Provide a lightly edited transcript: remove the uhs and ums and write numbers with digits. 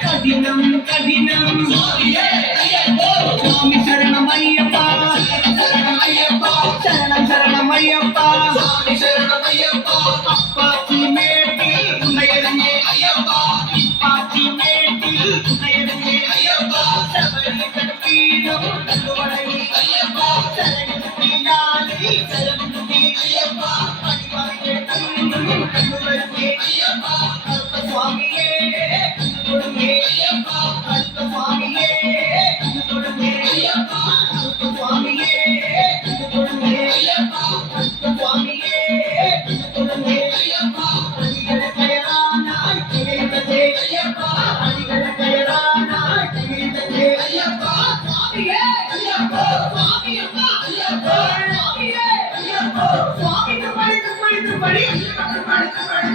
கடினம் கடினம் சுவாமி சரணம் ஐயப்பா சரணம் சரணம் ஐயப்பா அப்பாச்சி மேட்டில் உன்னையருமே இப்பாச்சி மேட்டில் உன்னையருமே சபரி கட்டீரம் கல்லுவடை சரணி சரணி பணிவாங்க கல்லுவடை சுவாமியே சுவாமி